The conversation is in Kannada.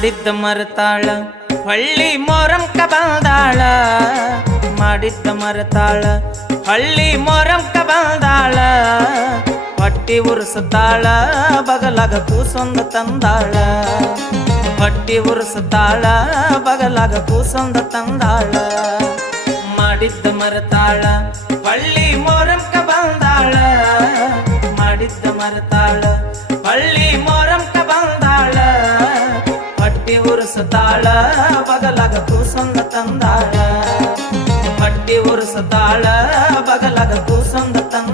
ಮಾಡಿದ್ದ ಮರತಾಳ ಹಳ್ಳಿ ಮೊರಂಕ ಬಂದಾಳ ಮಾಡಿದ್ದ ಮರತಾಳ ಹಳ್ಳಿ ಮೊರಂಕ ಬಂದಾಳ ಹೊಟ್ಟಿ ಉರ್ಸತಾಳ ಬಗಲಾಗ ಕೂಸೊಂದ ತಂದಾಳ ಹೊಟ್ಟಿ ಉರ್ಸತಾಳ ಬಗಲಾಗ ಕೂಸೊಂದ ತಂದಾಳ ಮಾಡಿದ್ದ ಮರತಾಳ ಹಳ್ಳಿ ಮೊರಂಕ ಬಂದಾಳ ಮಾಡಿದ್ದ ಮರತಾಳ ಹಳ್ಳಿ ಮೊರಂಕ ಬಂದಾಳ ಹೊಟ್ಟಿ ಉರ್ಸತಾಳ ಬಗಲಾಗ ಕೂಸೊಂದ ತಂದಾಳ ಹೊಟ್ಟಿ ಉರ್ಸತಾಳ ಬಗಲಾಗ ಕೂಸೊಂದ ತಂದಾಳ